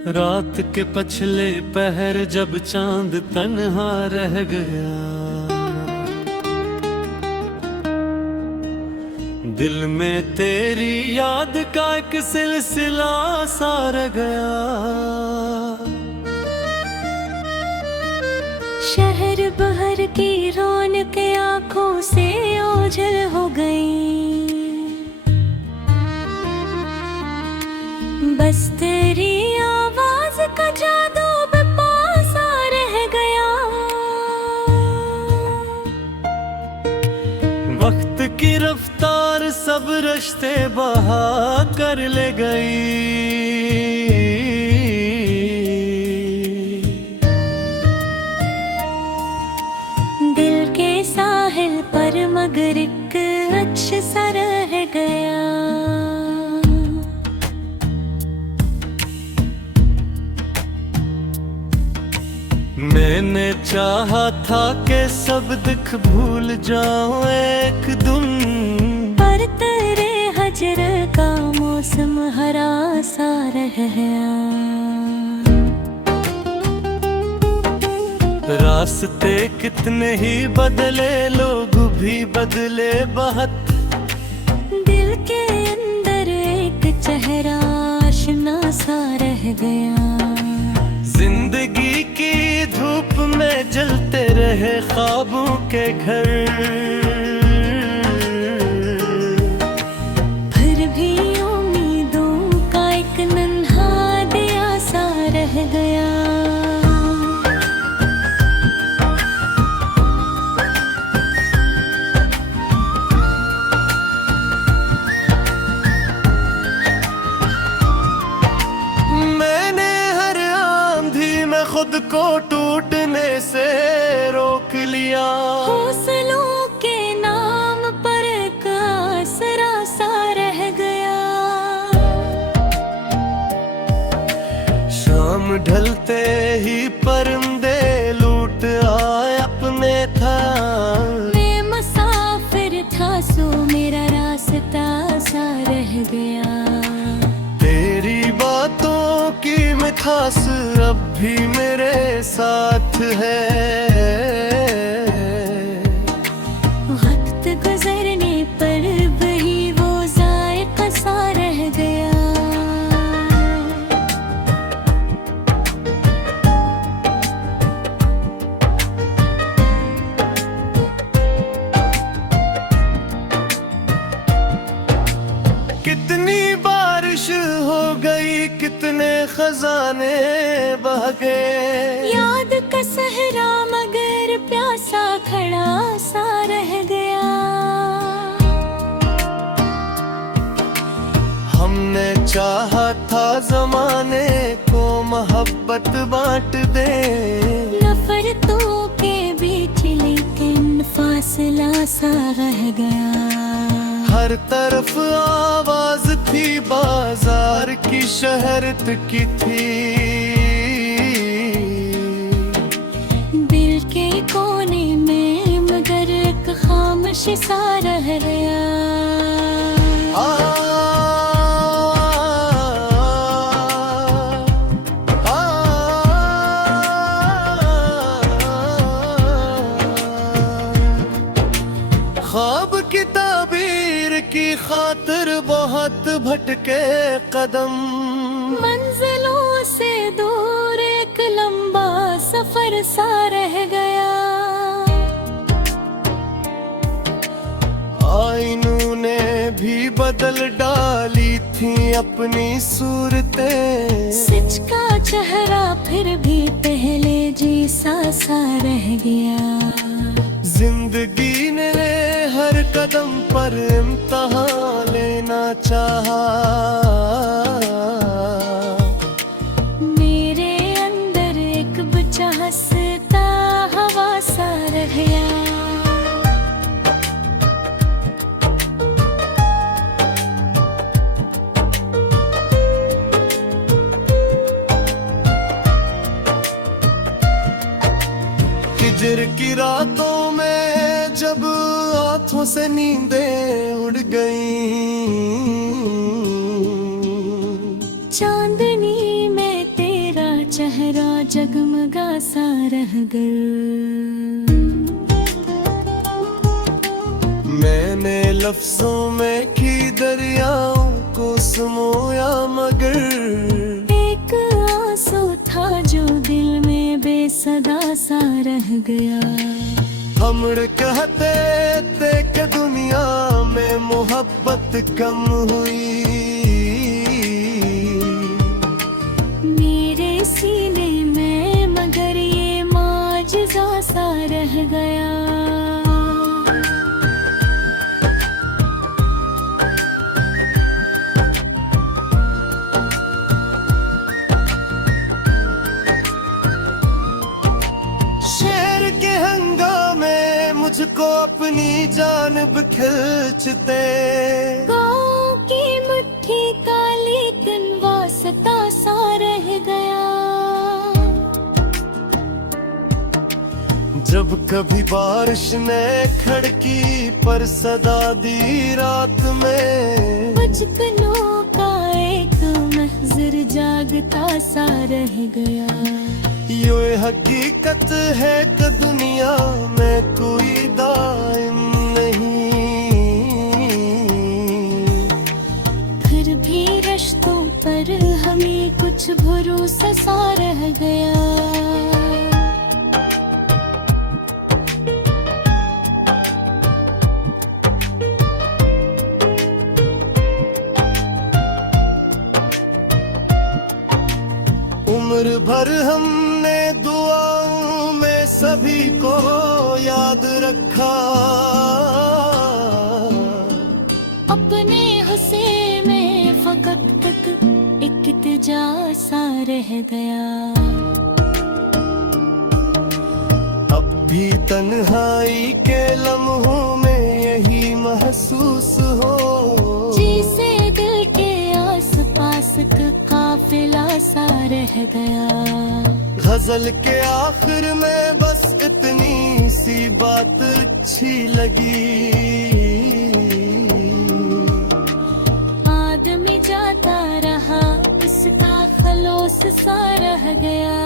रात के पछले पहर जब चांद तन्हा रह गया, दिल में तेरी याद का एक सिलसिला सा रह गया। शहर बहर की रौनक आंखों से ओझल हो गई, बस तेरी आवाज का जादू बेपास रह गया। वक्त की रफ्तार सब रिश्ते बहा कर ले गई। दिल के साहिल पर मगर एक अक्ष सा रह गया। मैंने चाहा था कि सब दुख भूल जाऊं एक दिन, पर तेरे हजर का मौसम हरा सा रह गया। रास्ते कितने ही बदले, लोग भी बदले बहुत, दिल के अंदर एक चेहरा आशना सा रह गया। जिंदगी की धूप में जलते रहे ख्वाबों के घर, फिर भी उम्मीदों का एक नन्हा दिया सा रह गया। खुद को टूटने से रोक लिया, हौसलों के नाम पर एक आसरा सा रह गया। शाम ढलते ही परिंदे लूट आए अपने था, मैं मुसाफिर था सो मेरा रास्ता सा रह गया। तेरी बातों की मिठास अब भी मेरे साथ है, वक्त गुजरने पर वही वो जायका सा रह गया। कितनी बारिश हो गई, कितने खजाने बह गए, याद का सहरा मगर प्यासा खड़ा सा रह गया। हमने चाहा था जमाने को मोहब्बत बांट दे, नफरतों के बीच लेकिन फासला सा रह गया। हर तरफ आवाज थी बाजार की, शहरत की थी, दिल के कोने में मगर एक खामोशी सा रह गया। ख्वाब की ताबीर की खातिर बहुत भटके कदम, मंजिलों से दूर एक लंबा सफर सा रह गया। आईनों ने भी बदल डाली थी अपनी सूरतें, सच का चेहरा फिर भी पहले जैसा सा रह गया। जिंदगी ने हर कदम पर इम्तिहान लेना चाहा, मेरे अंदर एक बच्चा हंसता हवा सा रह गया। हिजर की रातों में जब आंखों से नींदें उड़ गईं, चांदनी में तेरे जगमगा सा रह गया। मैंने लफ्जों में की दरियाओं को समोया मगर एक आंसू था जो दिल में बेसदा सा रह गया। हम कहते थे कि दुनिया में मोहब्बत कम हुई, मेरे सीने में मगर ये माजिज़ा सा रह गया। शेर के हंगामे मुझको अपनी जानिब खींचते, गाँव की मुट्ठी काली तन वास्ता सा रह गया। जब कभी बारिश ने खिड़की पर सदा दी रात में, बचपनों का एक महज़र जागता सा रह गया। ये हकीकत है कि दुनिया में कोई दायम नहीं, फिर भी रिश्तों पर हमें कुछ भरोसा सा रह गया। उम्र भर हमने दुआओं में सभी को याद रखा, अपने हुस्से में फकत तक एक इल्तिजा सा रह गया। अब भी तन्हाई के लम्हों में यही महसूस हो, जिसे दिल के आस पास का काफिला सा रह गया। गजल के आखिर में बस इतनी सी बात अच्छी लगी, आदमी जाता रहा इसका खलोस सा रह गया।